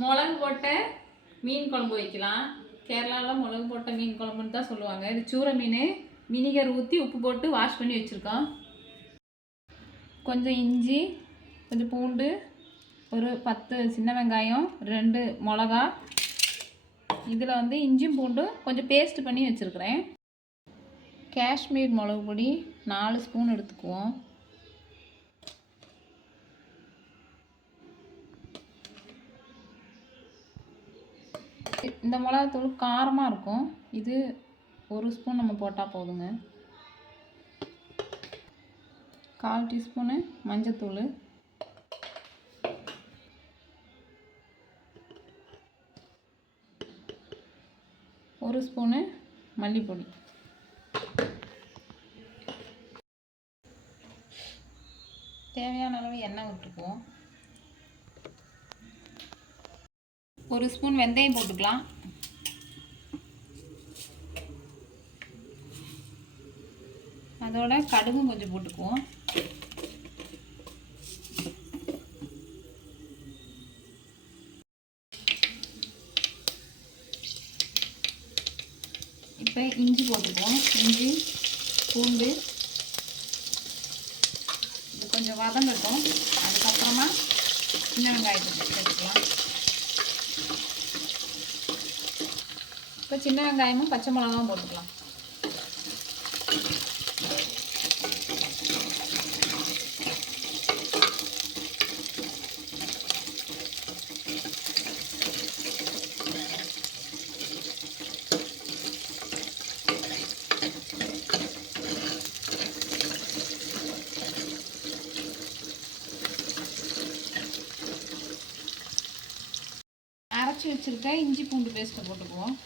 மிளகு போட்ட மீன் குழம்பு வைக்கலாம். கேரளாவில் மிளகு போட்ட மீன் குழம்புன்னு தான் சொல்லுவாங்க. இது சூரை மீன் வினிகர் ஊற்றி உப்பு போட்டு வாஷ் பண்ணி வச்சுருக்கோம். கொஞ்சம் இஞ்சி, கொஞ்சம் பூண்டு, ஒரு 10 சின்ன வெங்காயம், 2 மிளகா. இதில் வந்து இஞ்சியும் பூண்டும் கொஞ்சம் பேஸ்ட் பண்ணி வச்சுருக்கிறேன். காஷ்மீர் மிளகு பொடி 4 ஸ்பூன் எடுத்துக்குவோம். இந்த மிளகாத்தூள் காரமாக இருக்கும். இது 1 ஸ்பூன் நம்ம போட்டால் போதுங்க. 1/4 டீஸ்பூனு மஞ்சத்தூள், 1 ஸ்பூனு மல்லிப்பொடி, தேவையான அளவு எண்ணெய் விட்டுக்குவோம். 1 ஸ்பூன் வெந்தயம் போட்டுக்கலாம். அதோட கடுகும் கொஞ்சம் போட்டுக்குவோம். இப்போ இஞ்சி போட்டுக்குவோம். இஞ்சி, பூண்டு இது கொஞ்சம் வதங்கட்டும். அதுக்கப்புறமா சின்ன வெங்காயத்தை சேர்த்துக்கலாம். இப்போ சின்ன வெங்காயமும் பச்சை மிளகாவும் போட்டுக்கலாம். அரைச்சி வச்சுருக்க இஞ்சி பூண்டு பேஸ்ட்டை போட்டுக்குவோம்.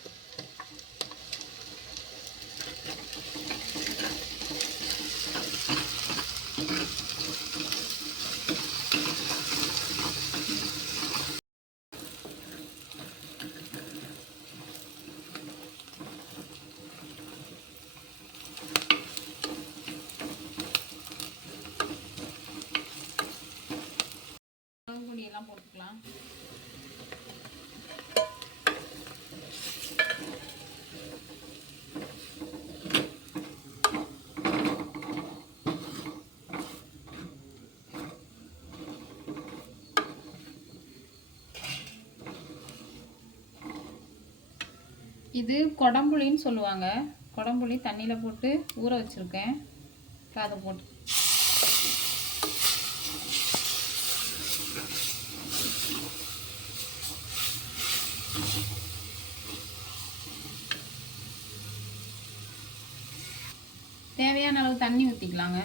பொடியெல்லாம் போட்டுக்கலாம். இது கொடம்புளின்னு சொல்லுவாங்க. கொடம்புளி தண்ணியில் போட்டு ஊற வச்சுருக்கேன். அதை போட்டு தேவையான அளவு தண்ணி ஊற்றிக்கலாங்க.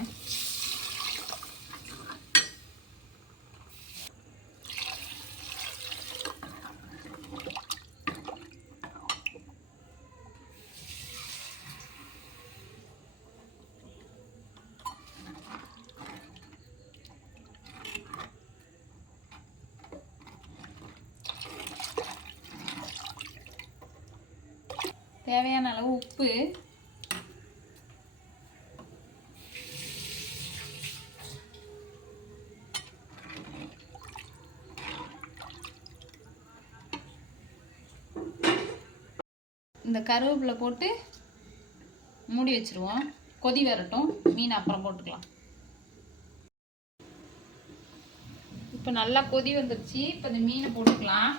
தேவையான அளவு உப்பு, இந்த கருவேப்பிலை போட்டு மூடி வச்சுருவோம். கொதி வரட்டும், மீன் அப்புறம் போட்டுக்கலாம். இப்போ நல்லா கொதி வந்துருச்சு. இப்போ இந்த மீனை போட்டுக்கலாம்.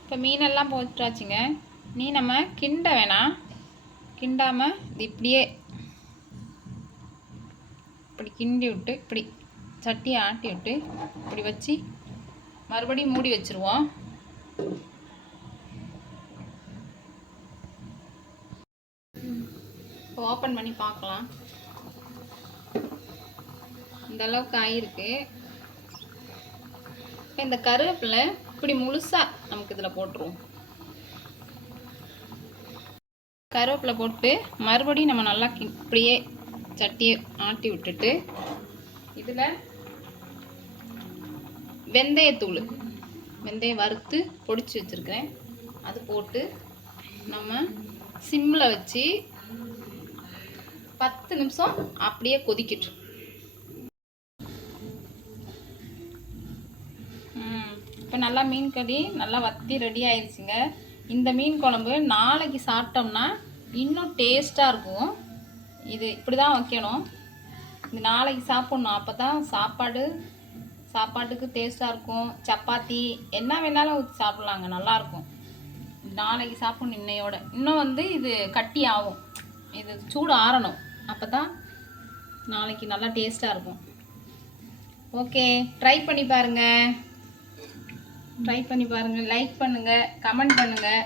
இப்போ மீனெல்லாம் போட்டாச்சுங்க. நீ நம்ம கிண்ட வேணாம். கிண்டாமல் இது இப்படியே இப்படி கிண்டி விட்டு இப்படி சட்டியை ஆட்டி விட்டு இப்படி வச்சு மறுபடியும் மூடி வச்சுருவோம். இப்போ ஓப்பன் பண்ணி பார்க்கலாம். இந்த அளவுக்கு ஆகிருக்கு. இப்போ இந்த கருவேப்பிலை இப்படி முழுசாக நமக்கு இதில் போட்டுருவோம். கருவேப்பிலை போட்டு மறுபடியும் நம்ம நல்லா இப்படியே சட்டியை ஆட்டி விட்டுட்டு இதில் வெந்தயத்தூள், வெந்தயம் வறுத்து பொடிச்சு வச்சுருக்கிறேன், அது போட்டு நம்ம சிம்மில் வச்சு 10 நிமிஷம் அப்படியே கொதிக்கட்டும். இப்போ நல்லா மீன் கறி நல்லா வத்தி ரெடி ஆயிடுச்சுங்க. இந்த மீன் குழம்பு நாளைக்கு சாப்பிட்டோம்னா இன்னும் டேஸ்ட்டாக இருக்கும். இது இப்படி தான் வைக்கணும். இது நாளைக்கு சாப்பிட்ணும். அப்போ தான் சாப்பாட்டுக்கு டேஸ்ட்டாக இருக்கும். சப்பாத்தி என்ன வேணாலும் ஊற்றி சாப்பிட்லாங்க, நல்லாயிருக்கும். நாளைக்கு சாப்பிட்ணும். இன்னும் வந்து இது கட்டி ஆகும். இது சூடு ஆறணும். அப்போ தான் நாளைக்கு நல்லா டேஸ்ட்டாக இருக்கும். ஓகே, ட்ரை பண்ணி பாருங்கள். லைக் பண்ணுங்கள், கமெண்ட் பண்ணுங்கள்.